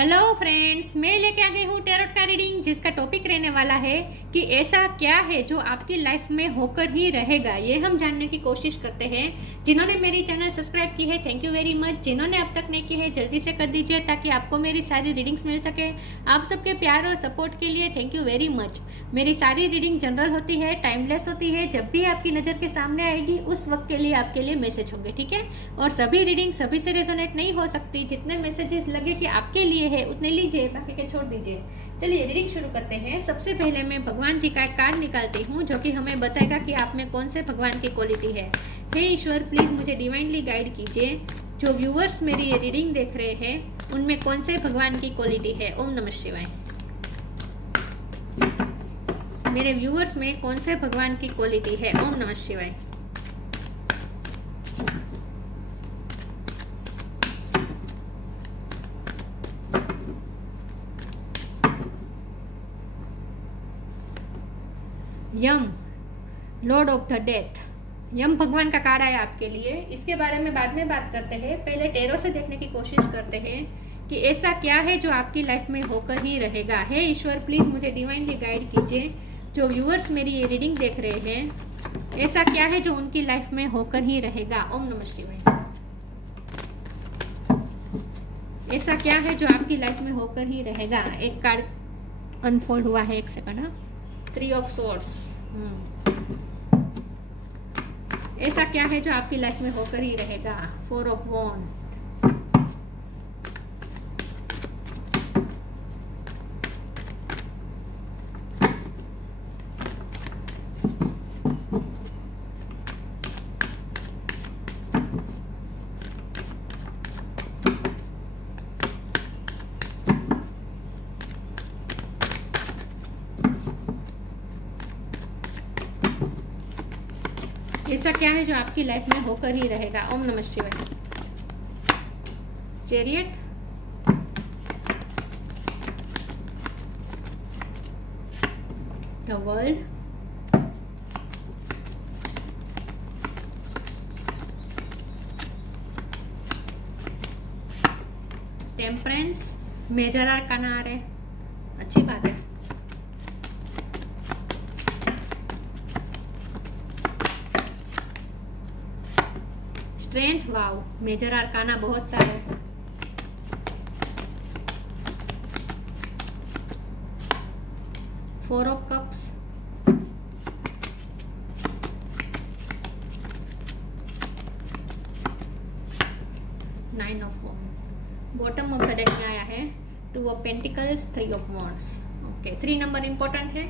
Hello friends, मैं लेके आ गई हूँ टैरोट का रीडिंग, जिसका टॉपिक रहने वाला है कि ऐसा क्या है जो आपकी लाइफ में होकर ही रहेगा। ये हम जानने की कोशिश करते हैं। जिन्होंने मेरी चैनल सब्सक्राइब की है, थैंक यू वेरी मच। जिन्होंने अब तक नहीं की है, जल्दी से कर दीजिए ताकि आपको मेरी सारी रीडिंग्स मिल सके। आप सबके प्यार और सपोर्ट के लिए थैंक यू वेरी मच। मेरी सारी रीडिंग जनरल होती है, टाइमलेस होती है। जब भी आपकी नज़र के सामने आएगी उस वक्त के लिए आपके लिए मैसेज होंगे, ठीक है। और सभी रीडिंग सभी से रेजोनेट नहीं हो सकती। जितने मैसेजेस लगे कि आपके लिए है उतने लीजिए, बाकी के छोड़ दीजिए। चलिए रीडिंग शुरू करते हैं। सबसे पहले मैं भगवान जी का एक कार्ड निकालती हूँ जो कि हमें बताएगा कि आप में कौन से भगवान की क्वालिटी है। हे ईश्वर, प्लीज मुझे डिवाइनली गाइड कीजिए। जो व्यूअर्स मेरी ये रीडिंग देख रहे हैं उनमें कौन से भगवान की क्वालिटी है। ओम नमः शिवाय। मेरे व्यूअर्स में कौन से भगवान की क्वालिटी है। ओम नमः शिवाय। यम, लॉर्ड ऑफ द डेथ। यम भगवान का कार्ड आया आपके लिए। इसके बारे में बाद में बात करते हैं। पहले टैरो से देखने की कोशिश करते हैं कि ऐसा क्या है जो आपकी लाइफ में होकर ही रहेगा। हे ईश्वर, प्लीज मुझे डिवाइनली गाइड कीजिए। जो व्यूअर्स मेरी ये रीडिंग देख रहे हैं, ऐसा क्या है जो उनकी लाइफ में होकर ही रहेगा। ओम नमः शिवाय। ऐसा क्या है जो आपकी लाइफ में होकर ही रहेगा। एक कार्ड अनफोल्ड हुआ है, एक सेकंड। 3 of swords. ऐसा क्या है जो आपकी लाइफ में होकर ही रहेगा। 4 ऑफ वॉन्ड। ऐसा क्या है जो आपकी लाइफ में होकर ही रहेगा। ओम नमः शिवाय। Chariot, the world, temperance, major arcana आ रहे, अच्छी बात है। स्ट्रेंथ, वाव, मेजर आर्काना बहुत सारे। Four of cups, nine of wand. Bottom of the deck में आया है 2 of pentacles, 3 of wands. Okay, 3 number important है।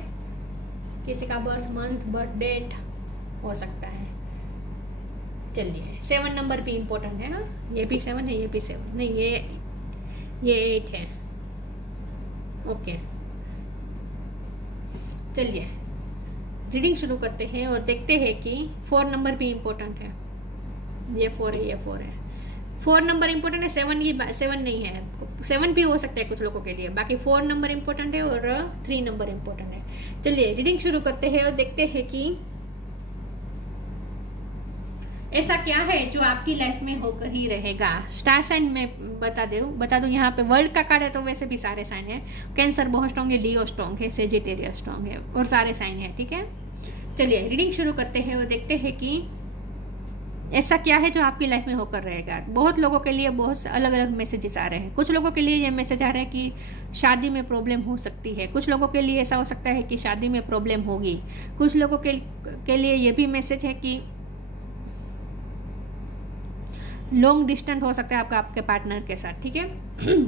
किसी का बर्थ मंथ, बर्थ डेट हो सकता है। चलिए, 7 नंबर भी इम्पोर्टेंट है ना। ये भी 7 है, ये भी 7 नहीं, ये 8 है। ओके, चलिए रीडिंग शुरू करते हैं और देखते हैं कि 4 नंबर भी इम्पोर्टेंट है। ये 4 है, ये 4 है। 4 नंबर इम्पोर्टेंट है। 7 नहीं है। 7 भी हो सकता है कुछ लोगों के लिए। बाकी 4 नंबर इम्पोर्टेंट है और 3 नंबर इम्पोर्टेंट है। चलिए रीडिंग शुरू करते हैं और देखते हैं कि ऐसा क्या है जो आपकी लाइफ में होकर ही रहेगा। स्टार साइन में बता दूं यहाँ पे वर्ल्ड का कार्ड है तो वैसे भी सारे साइन है। कैंसर बहुत स्ट्रॉन्ग है, लियो स्ट्रॉन्ग है, सेजिटेरियस स्ट्रॉन्ग है और सारे साइन है, ठीक है। चलिए रीडिंग शुरू करते हैं और देखते हैं कि ऐसा क्या है जो आपकी लाइफ में होकर रहेगा। बहुत लोगों के लिए बहुत अलग अलग मैसेजेस आ रहे हैं। कुछ लोगों के लिए ये मैसेज आ रहा है कि शादी में प्रॉब्लम हो सकती है। कुछ लोगों के लिए ऐसा हो सकता है कि शादी में प्रॉब्लम होगी। कुछ लोगों के लिए ये भी मैसेज है कि लॉन्ग डिस्टेंस हो सकता है आपके पार्टनर के साथ, ठीक है।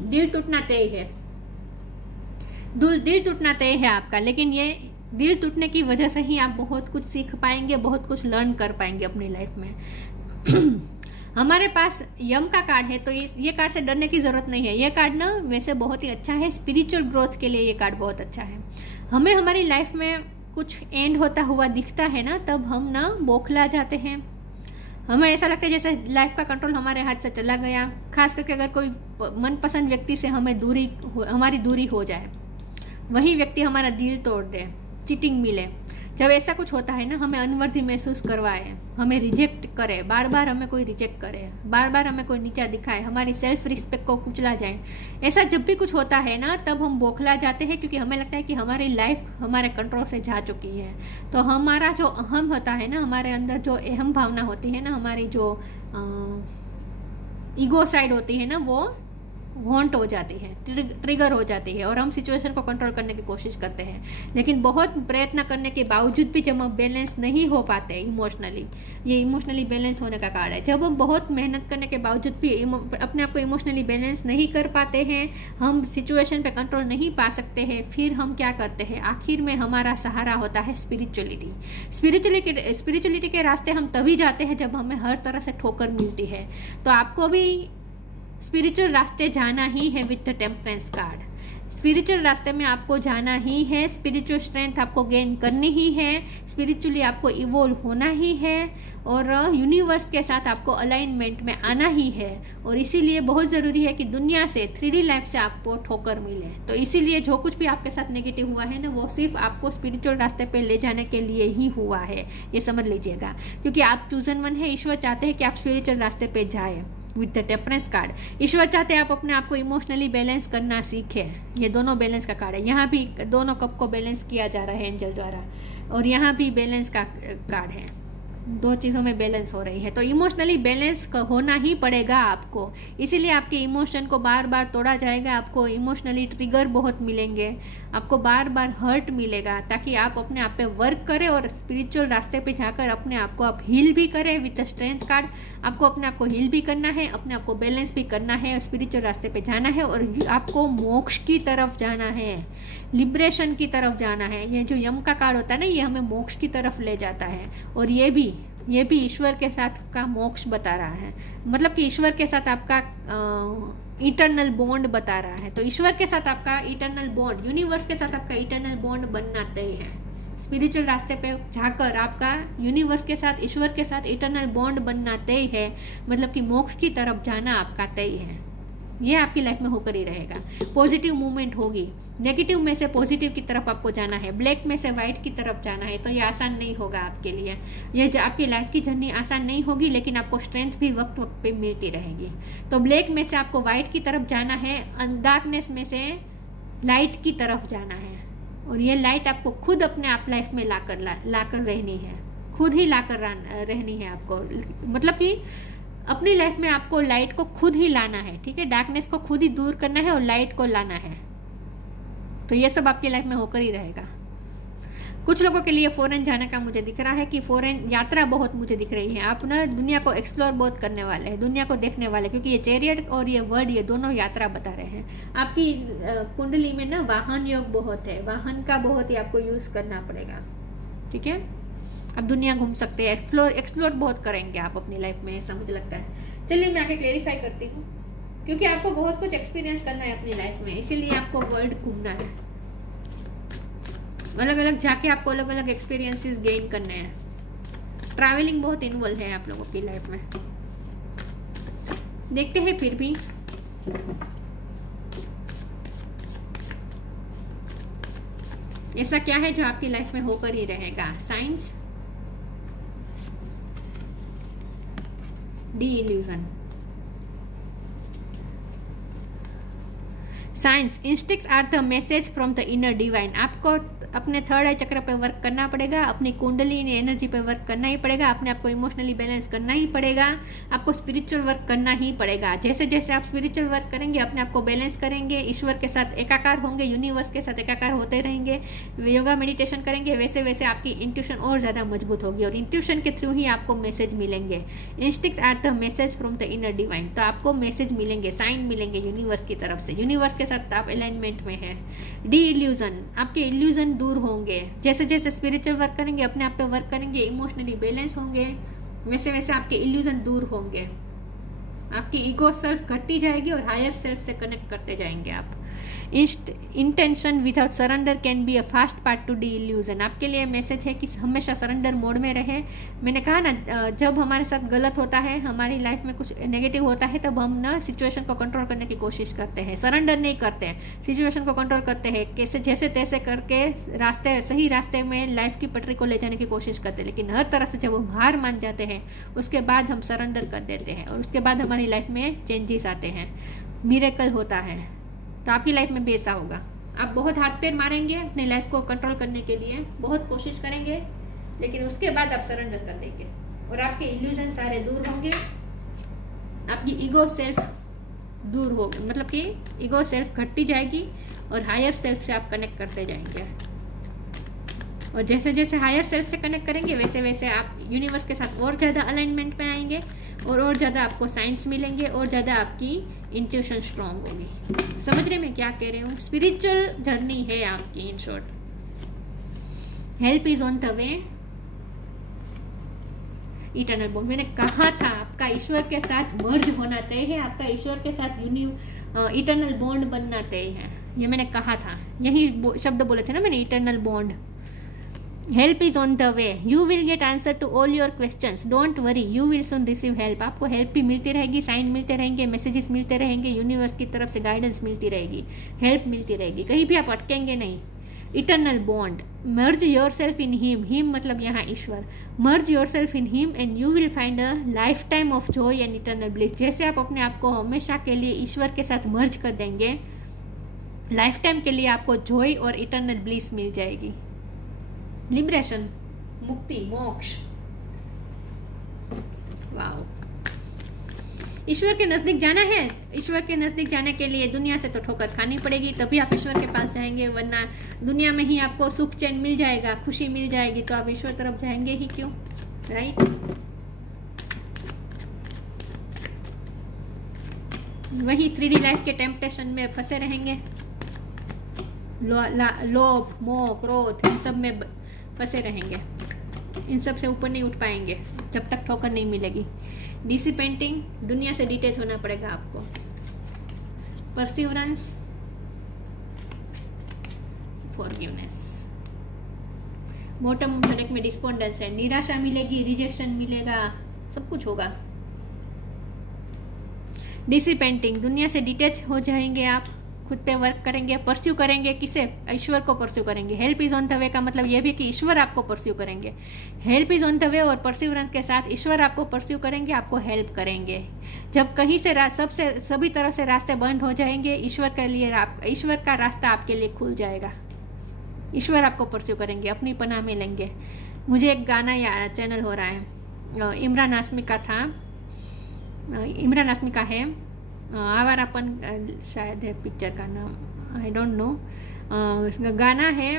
दिल टूटना तय है। दिल टूटना तय है आपका, लेकिन ये दिल टूटने की वजह से ही आप बहुत कुछ सीख पाएंगे, बहुत कुछ लर्न कर पाएंगे अपनी लाइफ में। हमारे पास यम का कार्ड है तो ये कार्ड से डरने की जरूरत नहीं है। ये कार्ड ना वैसे बहुत ही अच्छा है। स्पिरिचुअल ग्रोथ के लिए ये कार्ड बहुत अच्छा है। हमें हमारी लाइफ में कुछ एंड होता हुआ दिखता है ना, तब हम ना बौखला जाते हैं। हमें ऐसा लगता है जैसे लाइफ का कंट्रोल हमारे हाथ से चला गया। खास करके अगर कोई मनपसंद व्यक्ति से हमारी दूरी हो जाए, वही व्यक्ति हमारा दिल तोड़ दे, चीटिंग मिले, जब ऐसा कुछ होता है ना, हमें अनवर्दी महसूस करवाए, हमें रिजेक्ट करे, बार बार हमें कोई रिजेक्ट करे, बार बार हमें कोई नीचा दिखाए, हमारी सेल्फ रिस्पेक्ट को कुचला जाए, ऐसा जब भी कुछ होता है ना, तब हम बौखला जाते हैं, क्योंकि हमें लगता है कि हमारी लाइफ हमारे कंट्रोल से जा चुकी है। तो हमारा जो अहम होता है ना, हमारे अंदर जो अहम भावना होती है ना, हमारी जो ईगो साइड होती है ना, वो हॉन्ट हो जाती है, ट्रिगर हो जाती है, और हम सिचुएशन को कंट्रोल करने की कोशिश करते हैं। लेकिन बहुत प्रयत्न करने के बावजूद भी जब हम बैलेंस नहीं हो पाते इमोशनली, ये इमोशनली बैलेंस होने का कार्ड है, जब हम बहुत मेहनत करने के बावजूद भी अपने आप को इमोशनली बैलेंस नहीं कर पाते हैं, हम सिचुएशन पे कंट्रोल नहीं पा सकते हैं, फिर हम क्या करते हैं, आखिर में हमारा सहारा होता है स्पिरिचुअलिटी के रास्ते हम तभी जाते हैं जब हमें हर तरह से ठोकर मिलती है। तो आपको भी स्पिरिचुअल रास्ते जाना ही है with the temperance card. Spiritual रास्ते में आपको जाना ही है, स्पिरिचुअल स्ट्रेंथ आपको गेन करनी ही है, स्पिरिचुअली आपको इवोल्व होना ही है, और यूनिवर्स के साथ आपको अलाइनमेंट में आना ही है। और इसीलिए बहुत ज़रूरी है कि दुनिया से 3D लाइफ से आपको ठोकर मिले। तो इसीलिए जो कुछ भी आपके साथ नेगेटिव हुआ है ना, वो सिर्फ आपको स्पिरिचुअल रास्ते पे ले जाने के लिए ही हुआ है, ये समझ लीजिएगा। क्योंकि आप चूजन वन है, ईश्वर चाहते हैं कि आप स्पिरिचुअल रास्ते पे जाए विद द टेम्परेंस कार्ड। ईश्वर चाहते हैं आप अपने आप को इमोशनली बैलेंस करना सीखें। ये दोनों बैलेंस का कार्ड है, यहाँ भी दोनों कप को बैलेंस किया जा रहा है एंजल द्वारा, और यहाँ भी बैलेंस का कार्ड है, दो चीज़ों में बैलेंस हो रही है। तो इमोशनली बैलेंस होना ही पड़ेगा आपको, इसीलिए आपके इमोशन को बार बार तोड़ा जाएगा, आपको इमोशनली ट्रिगर बहुत मिलेंगे, आपको बार बार हर्ट मिलेगा, ताकि आप अपने आप पे वर्क करें और स्पिरिचुअल रास्ते पे जाकर अपने आप को आप हील भी करें विद द स्ट्रेंथ कार्ड। आपको अपने आप को हील भी करना है, अपने आप को बैलेंस भी करना है, स्पिरिचुअल रास्ते पे जाना है, और आपको मोक्ष की तरफ जाना है, लिबरेशन की तरफ जाना है। ये जो यम का कार्ड होता है ना, ये हमें मोक्ष की तरफ ले जाता है, और ये भी ईश्वर के साथ का मोक्ष बता रहा है, मतलब कि ईश्वर के साथ आपका इटर्नल बॉन्ड बता रहा है। तो ईश्वर के साथ आपका इटर्नल बॉन्ड, यूनिवर्स के साथ आपका इटर्नल बॉन्ड बनना तय है। स्पिरिचुअल रास्ते पे जाकर आपका यूनिवर्स के साथ, ईश्वर के साथ इटर्नल बॉन्ड बनना तय है, मतलब कि मोक्ष की तरफ जाना आपका तय है। ये आपकी लाइफ में होकर ही रहेगा। पॉजिटिव मूवमेंट होगी, नेगेटिव में से पॉजिटिव की तरफ आपको जाना है, ब्लैक में से वाइट की तरफ जाना है। तो ये आसान नहीं होगा आपके लिए, ये आपकी लाइफ की जर्नी आसान नहीं होगी, लेकिन आपको स्ट्रेंथ भी वक्त वक्त पे मिलती रहेगी। तो ब्लैक में से आपको वाइट की तरफ जाना है, डार्कनेस में से लाइट की तरफ जाना है, और ये लाइट आपको खुद अपने आप लाइफ में लाकर रहनी है, खुद ही लाकर रहनी है आपको, मतलब कि अपनी लाइफ में आपको लाइट को खुद ही लाना है, ठीक है। डार्कनेस को खुद ही दूर करना है और लाइट को लाना है। तो ये सब आपकी लाइफ में होकर ही रहेगा। कुछ लोगों के लिए फॉरेन जाने का मुझे दिख रहा है कि फॉरेन यात्रा बहुत मुझे दिख रही है। आप ना दुनिया को एक्सप्लोर बहुत करने वाले हैं, दुनिया को देखने वाले, क्योंकि ये चैरियट और ये वर्ड, ये दोनों यात्रा बता रहे हैं। आपकी कुंडली में ना वाहन योग बहुत है, वाहन का बहुत ही आपको यूज करना पड़ेगा, ठीक है। आप दुनिया घूम सकते हैं, एक्सप्लोर बहुत करेंगे आप अपनी लाइफ में, ऐसा मुझे लगता है। चलिए मैं आगे क्लेरिफाई करती हूँ, क्योंकि आपको बहुत कुछ एक्सपीरियंस करना है अपनी लाइफ में, इसीलिए आपको वर्ल्ड घूमना है, अलग अलग जाके आपको अलग अलग एक्सपीरियंसेस गेन करने हैं। ट्रैवलिंग बहुत इन्वॉल्व है आप लोगों की लाइफ में। देखते हैं फिर भी ऐसा क्या है जो आपकी लाइफ में होकर ही रहेगा। Science, the illusion, science, instincts are the message from the inner divine. आपको अपने थर्ड आई चक्र पे वर्क करना पड़ेगा, अपनी कुंडली एनर्जी पे वर्क करना ही पड़ेगा, अपने आप को इमोशनली बैलेंस करना ही पड़ेगा, आपको स्पिरिचुअल वर्क करना ही पड़ेगा। जैसे जैसे आप स्पिरिचुअल वर्क करेंगे, अपने आप को बैलेंस करेंगे, ईश्वर के साथ एकाकार होंगे, यूनिवर्स के साथ एकाकार होते रहेंगे, योगा मेडिटेशन करेंगे, वैसे वैसे आपकी इंट्यूशन और ज़्यादा मजबूत होगी, और इंट्यूशन के थ्रू ही आपको मैसेज मिलेंगे। Instinct are the message from the inner divine. तो आपको मैसेज मिलेंगे, साइन मिलेंगे यूनिवर्स की तरफ से, यूनिवर्स के साथ आप अलाइनमेंट में है। डी इल्यूजन, आपके इल्यूजन दूर होंगे, जैसे जैसे स्पिरिचुअल वर्क करेंगे, अपने आप पे वर्क करेंगे, इमोशनली बैलेंस होंगे, वैसे वैसे आपके इल्यूजन दूर होंगे, आपकी ईगो सेल्फ घटती जाएगी और हायर सेल्फ से कनेक्ट करते जाएंगे आप। Intention without surrender can be a fast part two D illusion. आपके लिए मैसेज है कि हमेशा सरेंडर मोड में रहे। मैंने कहा ना, जब हमारे साथ गलत होता है, हमारी लाइफ में कुछ नेगेटिव होता है, तब हम ना सिचुएशन को कंट्रोल करने की कोशिश करते हैं, सरेंडर नहीं करते हैं, सिचुएशन को कंट्रोल करते हैं, कैसे जैसे तैसे करके सही रास्ते में लाइफ की पटरी को ले जाने की कोशिश करते हैं। लेकिन हर तरह से जब हम हार मान जाते हैं, उसके बाद हम सरेंडर कर देते हैं और उसके बाद हमारी लाइफ में चेंजेस आते हैं, मिरेकल होता है। तो आपकी लाइफ में भी ऐसा होगा। आप बहुत हाथ पैर मारेंगे अपने लाइफ को कंट्रोल करने के लिए, बहुत कोशिश करेंगे, लेकिन उसके बाद आप सरेंडर कर देंगे और आपके इल्यूजन सारे दूर होंगे। आपकी ईगो सेल्फ दूर होगी, मतलब कि ईगो सेल्फ घटती जाएगी और हायर सेल्फ से आप कनेक्ट करते जाएंगे। और जैसे जैसे हायर सेल्फ से कनेक्ट करेंगे, वैसे वैसे आप यूनिवर्स के साथ और ज़्यादा अलाइनमेंट में आएंगे और ज़्यादा आपको साइंस मिलेंगे और ज़्यादा आपकी इंट्यूशन स्ट्रांग होगी। समझ रहे मैं क्या कह रही हूँ? स्पिरिचुअल जर्नी है आपकी, in short. Help is on the way, eternal bond. मैंने कहा था आपका ईश्वर के साथ मर्ज होना तय है, आपका ईश्वर के साथ इटर्नल बॉन्ड बनना तय है, ये मैंने कहा था। यही शब्द बोले थे ना मैंने, eternal bond. Help is on the way, you will get answer to all your questions, don't worry, you will soon receive help. आपको हेल्प भी मिलती रहेगी, साइन मिलते रहेंगे, मैसेजेस मिलते रहेंगे, यूनिवर्स की तरफ से गाइडेंस मिलती रहेगी, हेल्प मिलती रहेगी, कहीं भी आप अटकेंगे नहीं। Eternal bond, merge yourself in him, him मतलब यहाँ ईश्वर, merge yourself in him and you will find a lifetime of joy and eternal bliss. जैसे आप अपने आप को हमेशा के लिए ईश्वर के साथ मर्ज कर देंगे, लाइफ टाइम के लिए आपको जॉय और इटर्नल ब्लिस मिल जाएगी। लिबरेशन, मुक्ति, मोक्ष। वाओ, ईश्वर के नजदीक जाना है। ईश्वर के नजदीक जाने के लिए दुनिया से तो ठोकर खानी पड़ेगी, तभी आप ईश्वर के पास जाएंगे, वरना दुनिया में ही आपको सुख चैन मिल जाएगा, खुशी मिल जाएगी, तो आप ईश्वर तरफ जाएंगे ही क्यों, राइट? वही 3D लाइफ के टेम्पटेशन में फंसे रहेंगे, लोभ, मोह, क्रोध, इन सब में फंसे रहेंगे, इन सब से ऊपर नहीं उठ पाएंगे जब तक ठोकर नहीं मिलेगी। डिसिपेंटिंग, दुनिया से डिटेच होना पड़ेगा आपको। Perseverance, forgiveness. बॉटम ट्रैक में डिस्पोंडेंस है, निराशा मिलेगी, रिजेक्शन मिलेगा, सब कुछ होगा। डिसिपेंटिंग, दुनिया से डिटेच हो जाएंगे आप, खुद पे वर्क करेंगे, परस्यू करेंगे, किसे? ईश्वर को परस्यू करेंगे। हेल्प इज ऑन द वे का मतलब यह भी कि ईश्वर आपको परस्यू करेंगे। हेल्प इज ऑन द वे और परसिवरेंस के साथ ईश्वर आपको परस्यू करेंगे, आपको हेल्प करेंगे। जब कहीं से सभी तरह से रास्ते बंद हो जाएंगे, ईश्वर के लिए ईश्वर का रास्ता आपके लिए खुल जाएगा। ईश्वर आपको परस्यू करेंगे, अपनी पनाह में लेंगे। मुझे एक गाना या चैनल हो रहा है, इमरान हाशमी का था, इमरान हाशमी का है, आवारापन शायद है पिक्चर का नाम, आई डोंट नो। उसका गाना है,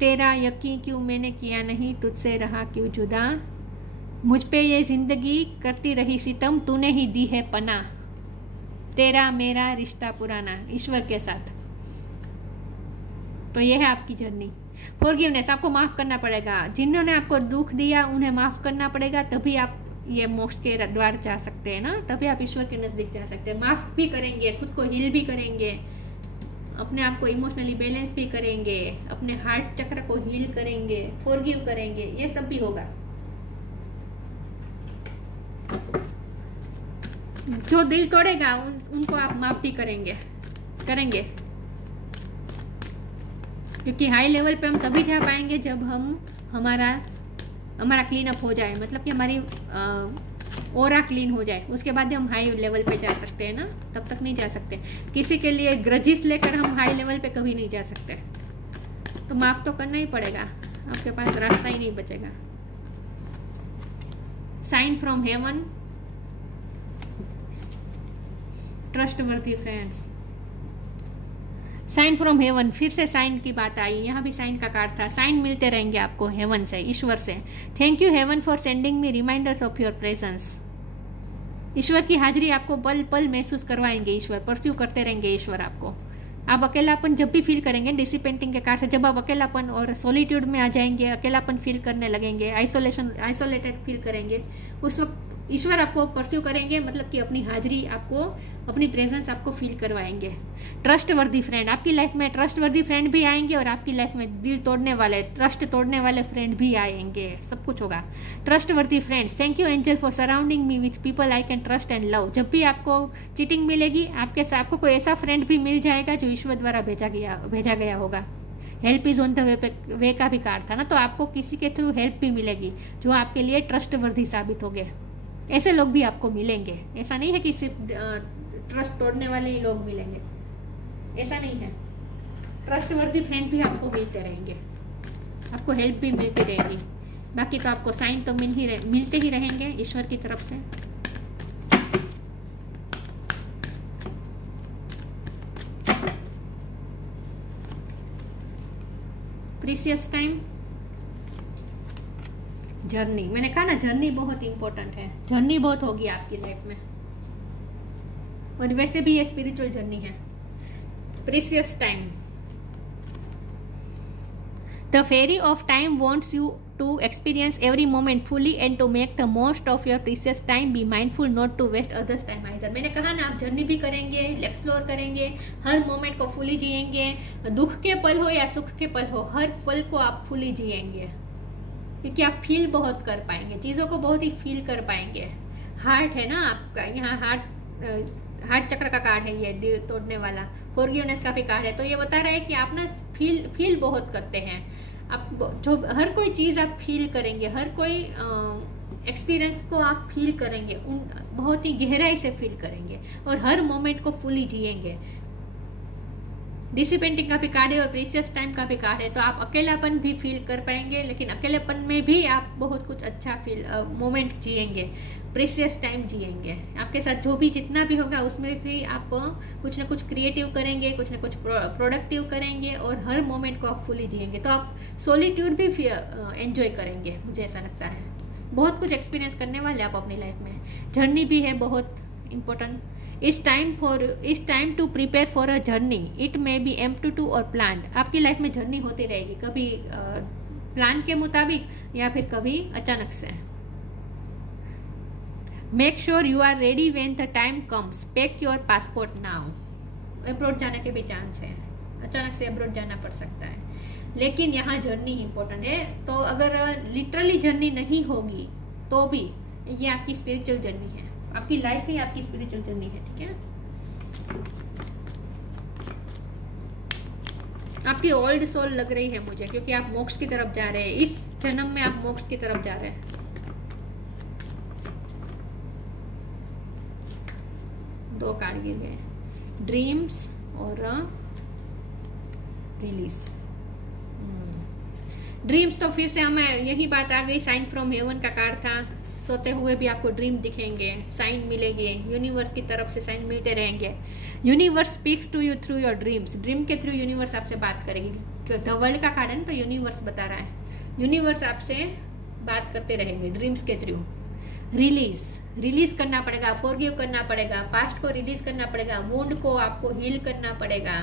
तेरा यकीन क्यों मैंने किया नहीं, तुझसे रहा क्यों जुदा, मुझ पे ये जिंदगी करती रही सितम, तूने ही दी है पनाह, तेरा मेरा रिश्ता पुराना, ईश्वर के साथ। तो ये है आपकी जर्नी। फॉरगिवनेस, आपको माफ करना पड़ेगा, जिन्होंने आपको दुख दिया उन्हें माफ करना पड़ेगा, तभी आप ये मोक्ष के द्वार जा सकते हैं ना, तभी आप ईश्वर के नजदीक जा सकते हैं। माफ भी करेंगे, खुद को हील भी करेंगे, अपने आप को इमोशनली बैलेंस भी करेंगे, अपने हार्ट चक्र को हील करेंगे, फॉरगिव करेंगे, ये सब भी होगा। जो दिल तोड़ेगा उनको आप माफ भी करेंगे, क्योंकि हाई लेवल पे हम तभी जा पाएंगे जब हम हमारा क्लीन अप हो जाए, मतलब कि हमारी ओरा क्लीन हो जाए, उसके बाद हम हाई लेवल पे जा सकते हैं ना, तब तक नहीं जा सकते। किसी के लिए ग्रजिस लेकर हम हाई लेवल पे कभी नहीं जा सकते, तो माफ तो करना ही पड़ेगा, आपके पास रास्ता ही नहीं बचेगा। Sign from heaven, trustworthy friends. Sign from heaven, फिर से साइन की बात आई, यहाँ भी साइन का कार्ड था। साइन मिलते रहेंगे आपको हेवन से, ईश्वर से। Thank you heaven for sending me reminders of your presence. ईश्वर की हाजिरी आपको पल पल महसूस करवाएंगे, ईश्वर परस्यू करते रहेंगे ईश्वर आपको। आप अकेलापन जब भी फील करेंगे, डिसिपेंटिंग के कार्ड से, जब आप अकेलापन और सॉलिट्यूड में आ जाएंगे, अकेलापन फील करने लगेंगे, आइसोलेटेड फील करेंगे, उस वक्त ईश्वर आपको परस्यू करेंगे, मतलब कि अपनी हाजिरी आपको, अपनी प्रेजेंस आपको फील करवाएंगे। ट्रस्ट वर्दी फ्रेंड, आपकी लाइफ में ट्रस्ट वर्दी फ्रेंड भी आएंगे और आपकी लाइफ में दिल तोड़ने वाले, ट्रस्ट तोड़ने वाले फ्रेंड भी आएंगे, सब कुछ होगा। ट्रस्ट वर्दी friends, thank you angel for surrounding me with people I can trust and love. जब भी आपको चीटिंग मिलेगी, आपको कोई ऐसा फ्रेंड भी मिल जाएगा जो ईश्वर द्वारा भेजा गया होगा। हेल्प इज ऑन द वे का भी कार्ड था ना, तो आपको किसी के थ्रू हेल्प भी मिलेगी जो आपके लिए ट्रस्ट वर्दी साबित हो गए। ऐसे लोग भी आपको मिलेंगे, ऐसा नहीं है कि सिर्फ ट्रस्ट तोड़ने वाले ही लोग मिलेंगे, ऐसा नहीं है। ट्रस्ट वर्दी फ्रेंड भी आपको मिलते रहेंगे, आपको हेल्प भी मिलती रहेगी। बाकी तो आपको साइन तो मिलते ही रहेंगे ईश्वर की तरफ से। प्रीसियस टाइम, जर्नी, मैंने कहा ना जर्नी बहुत इंपॉर्टेंट है, जर्नी बहुत होगी आपकी लाइफ में, और वैसे भी ये स्पिरिचुअल जर्नी है। Precious time, the fairy of time wants you to experience every moment fully and to make the most of your precious time, be mindful not to waste others time either. मैंने कहा ना, आप journey भी करेंगे, explore करेंगे, हर moment को fully जिएंगे, दुख के पल हो या सुख के पल हो, हर पल को आप फुली जिएंगे, क्योंकि आप फील बहुत कर पाएंगे, चीज़ों को बहुत ही फील कर पाएंगे। हार्ट है ना आपका, यहाँ हार्ट चक्र का कार्ड है, ये दिल तोड़ने वाला, फॉरगिवनेस का भी कार्ड है। तो ये बता रहा है कि आप ना फील बहुत करते हैं, आप जो हर कोई चीज़ आप फील करेंगे, हर कोई एक्सपीरियंस को आप फील करेंगे, उन बहुत ही गहराई से फील करेंगे और हर मोमेंट को फुली जिएंगे। डिसिपेंटिंग का भी कार्ड है और प्रीसियस टाइम का भी कार्ड है, तो आप अकेलापन भी फील कर पाएंगे, लेकिन अकेलेपन में भी आप बहुत कुछ अच्छा मोमेंट जिएंगे, प्रीसियस टाइम जिएंगे। आपके साथ जो भी जितना भी होगा उसमें भी आप कुछ ना कुछ क्रिएटिव करेंगे, कुछ ना कुछ प्रोडक्टिव करेंगे और हर मोमेंट को आप फुली जिएंगे। तो आप सोलिट्यूड भी एंजॉय करेंगे, मुझे ऐसा लगता है। बहुत कुछ एक्सपीरियंस करने वाले आप अपनी लाइफ में, जर्नी भी है बहुत important. It's time to prepare for a journey, it may be empty और प्लान्ड। आपकी लाइफ में जर्नी होती रहेगी, कभी प्लान के मुताबिक या फिर कभी अचानक से। Make sure you are ready when the time comes, pack your passport now. Abroad जाने के भी चांस है, अचानक से अब्रॉड जाना पड़ सकता है, लेकिन यहाँ जर्नी इंपॉर्टेंट है। तो अगर लिटरली जर्नी नहीं होगी तो भी ये आपकी स्पिरिचुअल जर्नी है, आपकी लाइफ ही आपकी स्पिरिचुअल जर्नी है, ठीक है। आपकी ओल्ड सोल लग रही है मुझे, क्योंकि आप मोक्ष की तरफ जा रहे हैं, इस जन्म में आप मोक्ष की तरफ जा रहे हैं। दो कार्ड गिर गए, ड्रीम्स और रिलीज। ड्रीम्स तो फिर से हमें यही बात आ गई, साइन फ्रॉम हेवन का कार्ड था। सोते हुए भी आपको ड्रीम दिखेंगे, साइन मिलेंगे, यूनिवर्स की तरफ से साइन मिलते रहेंगे। Universe speaks to you through your dreams, dream के थ्रू यूनिवर्स आपसे बात करेगी। द वर्ल्ड का कार्ड है तो यूनिवर्स बता रहा है, यूनिवर्स आपसे बात करते रहेंगे ड्रीम्स के थ्रू। रिलीज करना पड़ेगा, फॉरगिव करना पड़ेगा, पास्ट को रिलीज करना पड़ेगा, वुंड को आपको हील करना पड़ेगा,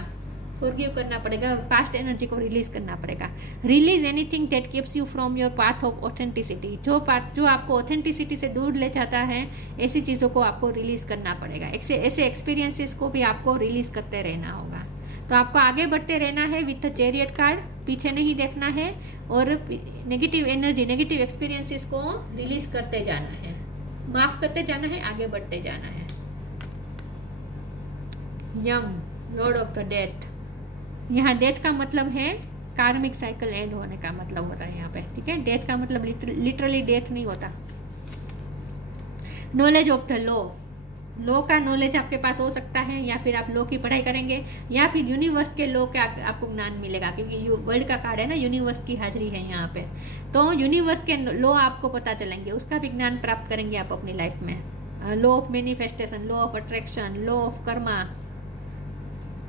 फॉरगिव करना पड़ेगा, पास्ट एनर्जी को रिलीज करना पड़ेगा। Release anything that keeps you from your path of authenticity, जो आपको ऑथेंटिसिटी से दूर ले जाता है, ऐसी चीज़ों को आपको रिलीज करना पड़ेगा। ऐसे एक्सपीरियंसेस को भी आपको रिलीज करते रहना होगा। तो आपको आगे बढ़ते रहना है विथ चैरियट कार्ड, पीछे नहीं देखना है और नेगेटिव एनर्जी, नेगेटिव एक्सपीरियंसेस को रिलीज करते जाना है, माफ करते जाना है, आगे बढ़ते जाना है। यम, लॉर्ड ऑफ द डेथ, यहाँ डेथ का मतलब है कार्मिक साइकिल एंड होने का मतलब होता है यहाँ पे, ठीक है। डेथ का मतलब लिटरली डेथ नहीं होता। नॉलेज ऑफ द लॉ का नॉलेज आपके पास हो सकता है, या फिर आप लॉ की पढ़ाई करेंगे, या फिर यूनिवर्स के लॉ का आपको ज्ञान मिलेगा, क्योंकि वर्ल्ड का कार्ड है ना, यूनिवर्स की हाजिरी है यहाँ पे। तो यूनिवर्स के लॉ आपको पता चलेंगे, उसका भी ज्ञान प्राप्त करेंगे आप अपनी लाइफ में। Law of manifestation, law of attraction, law of Karma,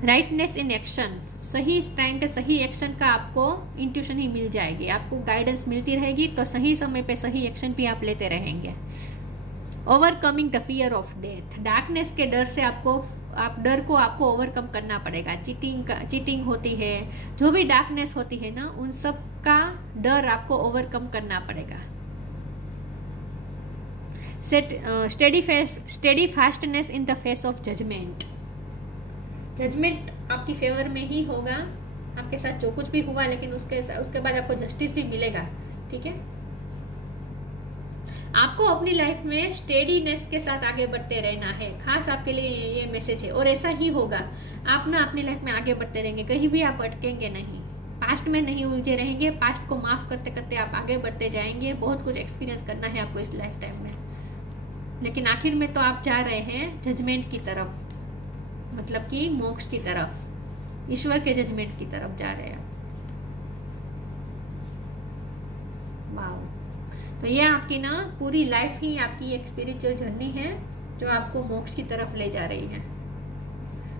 rightness in action, सही टाइम पे सही एक्शन का आपको इंट्यूशन ही मिल जाएगी, आपको गाइडेंस मिलती रहेगी, तो सही समय पे सही एक्शन भी आप लेते रहेंगे। Overcoming the fear of death, darkness के डर से डर को आपको ओवरकम करना पड़ेगा। चीटिंग होती है, जो भी डार्कनेस होती है ना, उन सब का डर आपको ओवरकम करना पड़ेगा। Steady fastness in the face of judgement. Judgement आपकी फेवर में ही होगा, आपके साथ जो कुछ भी हुआ, लेकिन उसके बाद आपको जस्टिस भी मिलेगा। ठीक है, आपको अपनी लाइफ में स्टेडीनेस के साथ आगे बढ़ते रहना है। खास आपके लिए ये मैसेज है, और ऐसा ही होगा। आप ना अपनी लाइफ में आगे बढ़ते रहेंगे, कहीं भी आप अटकेंगे नहीं, पास्ट में नहीं उलझे रहेंगे। पास्ट को माफ करते करते आप आगे बढ़ते जाएंगे। बहुत कुछ एक्सपीरियंस करना है आपको इस लाइफ टाइम में, लेकिन आखिर में तो आप जा रहे हैं जजमेंट की तरफ, मतलब कि मोक्ष की तरफ, ईश्वर के जजमेंट की तरफ जा रहे हैं। वाह, तो ये आपकी ना पूरी लाइफ ही आपकी एक स्पिरिचुअल जर्नी है जो आपको मोक्ष की तरफ ले जा रही है।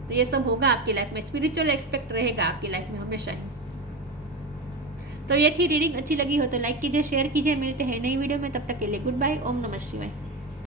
तो ये सब होगा आपकी लाइफ में, स्पिरिचुअल एस्पेक्ट रहेगा आपकी लाइफ में हमेशा ही। तो ये थी रीडिंग। अच्छी लगी हो तो लाइक कीजिए, शेयर कीजिए। मिलते हैं नई वीडियो में, तब तक के लिए गुड बाय। ओम नमः शिवाय।